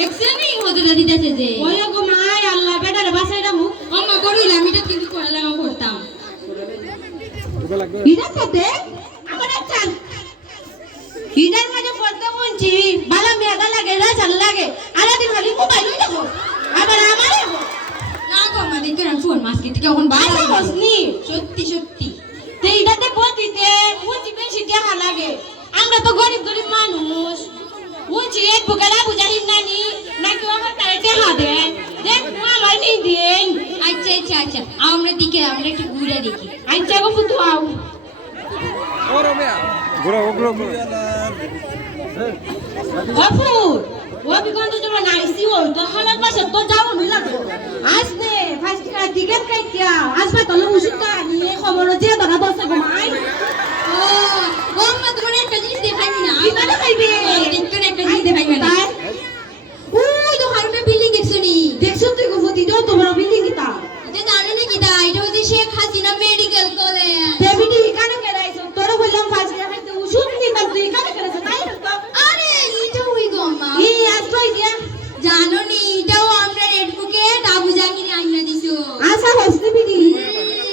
দেখছেন নি দিতেছে যে। ওই গো মাই আল্লাহ বেটারে বাসাই রাখু অম্মা করিলাম এটা কিন্তু করালাম করতাম। ইদার সাথে? আমার চাল। ইদার মাঝে পড়তে মনছি বালা মেঘা লাগে রাজাল লাগে। আলাদিন খালি মোবাইল হই দেখো। আবার আমারে না গো মা দেখে আমি ফোন মাসকে থেকে এখন বাসা বাসা বসনি। সত্যি সত্যি। তে ইদাতে পতিতে মুচি বেশি লাগে। আমরা তো গরিব গরিব বুকালা বুঝাহিন নানি নাকি আমার তারে টাকা দেন দেখ আমার নি দেন আচ্ছা আচ্ছা আচ্ছা আমরা দিকে আমরা একটু ঘুরে দেখি আচ্ছা গো ফুটু আও ঘুরো ওগুলো ঘুরো গফুর ও বিগন্ত জমা নাইসি ও তো হালার পাশে তো যাও নইলা তো আজ নে ফার্স্ট কা টিকেট কাইতিয়া আজ পা তলে উসুক কা নিয়ে খবর যে ধরা বসে গো মাই ও ও মা তোমার একটা জিনিস দেখাইবি না কি কানে খাইবে দেখতে একটা জিনিস দেখাইবে না তাই ওই তো হারুনের বিল্ডিং দেখছ নি দেখছ তুই গো ফুটি দাও তোমার বিল্ডিং কিতা এটা জানো নাকি দা এটা হচ্ছে শেখ হাসিনা মেডিকেল কলেজ দেবিটি কানে কেরাইছো তোর বললাম ফার্স্ট কা খাইতে উসুক নিতাম তুই কানে কেরাইছো তাই তো আরে এটা ওই গো মা ই আজ কই দিয়া জানো নি এটাও আমরা রেড বুকে আবু জাহিরে আইনা দিছো আশা হস্তে বিডি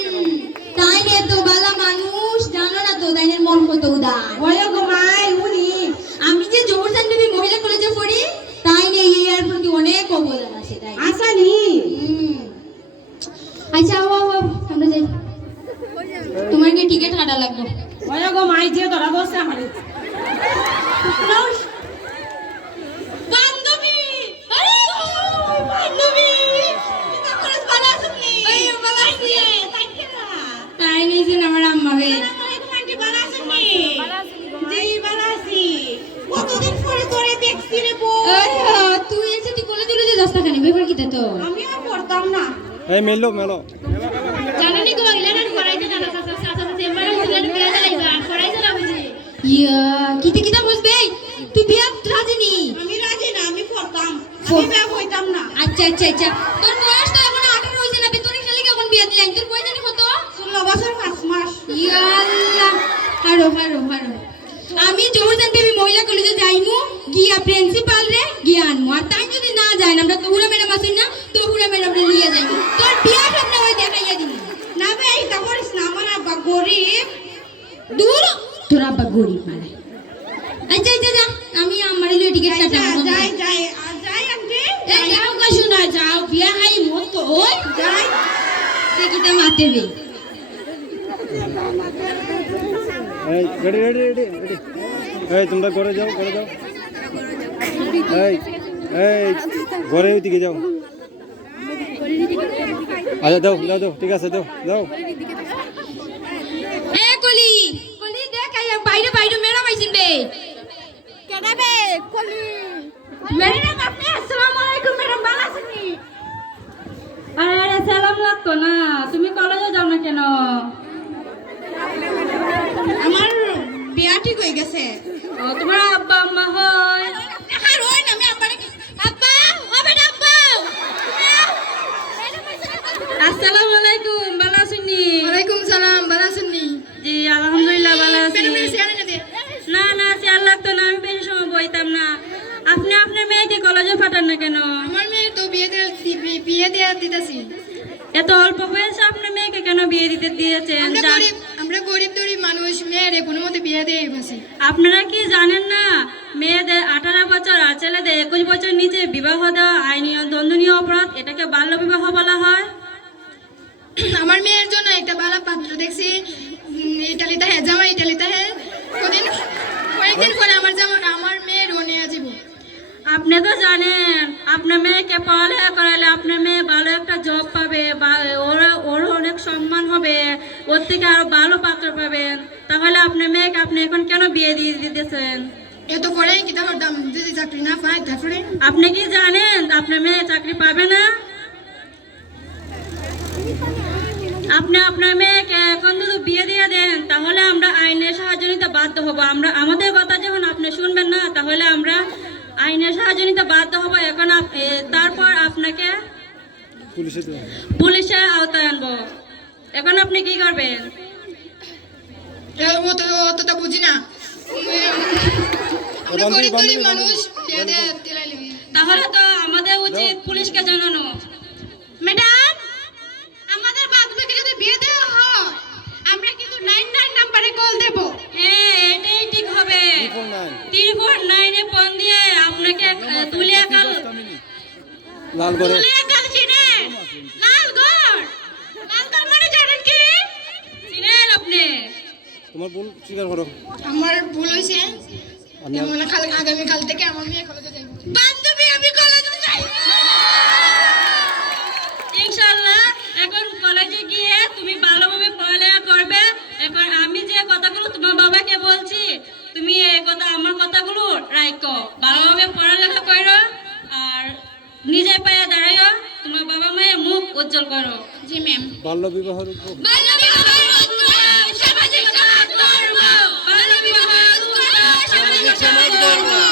হুম, তাই রে তো বালা মানুষ জানো না তো তাইনের মন কত উদার ওই গো মাই উনি আমি যে জোহরজান বিবি মহিলা কলেজে পড়ি তাই নে এই এর প্রতি অনেক অবদান আছে তাই আশা নি হুম। আচ্ছা ও ও আমরা যাই তোমার কি টিকিট কাটা লাগবে ওই গো মাই যে ধরা বসে আমারে তাই নিয়েছেন আমার আম্মা বে কতদিন পরে তোরে দেখছি রে বউ তুই এসে তুই কলেজে কলেজে যাস না কেন ব্যাপার কি তো আমি আর পড়তাম না। এই মেলো মেলো। জানেনি গো ইলানের পড়াইতে জানা সাসা সাসা সেমার ইলানের বিয়া যাইবা পড়াইতে না বুঝি ইয়া কিতে কিতা বসবে? তুই বিয়া রাজি নি? আমি রাজি না আমি পড়তাম। আমি বিয়া হইতাম না। আচ্ছা আচ্ছা আচ্ছা। তোর বয়স তো এখন আঠারো হয়েছে না তোর খালি কখন বিয়া দিলেন? তোর বয়স জানি কত? ষোলো বছর পাঁচ মাস। ইয়াল্লাহ হারো হারো হারো। আমি জোহরজান বেবি মহিলা কলেজে যাইমু গিয়া প্রিন্সিপাল রে গিয়া আনমু। আর তাই যদি না যায় আমরা তহুরা ম্যাডাম আসুন না তহুরা ম্যাডাম রে লিয়ে যাইমু। তোর বিয়া স্বপ্ন হয় দেখাইয়া দিমু। না বে এইটা করিস না আমার আব্বা গরিব দূর তোর আব্বা গরিব মানে। আচ্ছা আচ্ছা যা আমি আমার লিয়ে টিকিট যাই কাটাবো যাই যাই আর যাই আন্টি। এই যাও গা শোনা যাও। বিয়া হাই মত ওই যাই। টিকিটে মারতে বে। এই রেডি রেডি রেডি রেডি। এই তোমরা ঘরে যাও ঘরে যাও। এই এই ঘরে দিকে যাও। আচ্ছা দাও দাও দাও ঠিক আছে দাও দাও এ কলি কলি দেখ আই বাইরে বাইরে ম্যাডাম আইছেন বে কেডা বে কলি ম্যাডাম আপনি আসসালামু আলাইকুম ম্যাডাম ভালো আছেন আরে আরে সালাম লাগতো না। তুমি কলেজে যাও না কেন? আমার বিয়া ঠিক হয়ে গেছে। ও তোমার আব্বা আম্মা হয়। আর ওই না আমি আব্বা আব্বা ও বেটা আব্বা। আসসালামু আলাইকুম ভালো আছেন নি? ওয়ালাইকুম সালাম ভালো আছেন নি? জি আলহামদুলিল্লাহ ভালো আছি। না না না চেয়ার লাগতো না আমি বেশি সময় বইতাম না। পাঠান না কেন? আমার মেয়ে তো বিয়ে বিয়ে দিয়ে দিতেছি। এত অল্প বয়সে আপনার মেয়েকে কেন বিয়ে দিতে দিয়েছেন? আমরা গরিব মানুষ মেয়েরে কোনো মতে বিয়ে দিয়ে বসে আপনারা কি জানেন না মেয়েদের আঠারো বছর আর ছেলেদের একুশ বছর নিচে বিবাহ দেওয়া আইনি দণ্ডনীয় অপরাধ এটাকে বাল্য বিবাহ বলা হয়? আমার মেয়ের জন্য একটা ভালো পাত্র দেখছি উম, ইটালিতে হ্যাঁ জামা ইটালিতে হ্যাঁ কদিন কয়েকদিন পরে আমার জামা আমার মেয়ের ও নিয়ে যাব আপনি তো জানেন আপনার মেয়েকে পড়ালেখা করালে আপনার মেয়ে ভালো একটা জব পাবে বা ওর ওর অনেক সম্মান হবে ওর থেকে আরও ভালো পাত্র পাবেন। তাহলে আপনার মেয়েকে আপনি এখন কেন বিয়ে দিয়ে দিতেছেন? এত কিতা করতাম যদি চাকরি না পাই তারপরে? আপনি কি জানেন আপনার মেয়ে চাকরি পাবে না? আপনি আপনার মেয়েকে এখন যদি বিয়ে দিয়ে দেন তাহলে আমরা আইনের সাহায্য নিতে বাধ্য হব। আমরা আমাদের কথা যখন আপনি শুনবেন না তাহলে আমরা আইনের সাহায্য নিতে বাধ্য হব এখন তারপর আপনাকে পুলিশের আওতায় আনব। এখন আপনি কি করবেন? বুঝি না। গরিব মানুষ তাহলে তো আমাদের উচিত পুলিশকে জানানো। লালগড়ে তোমার ভুল স্বীকার করো। আমার ভুল হয়েছে। আগামী থেকে আমার মেয়ে কলেজে যাব বান্ধবী আমি জি ম্যাম বাল্যবিবাহের উপর সামাজিক সমাজ ধর্ম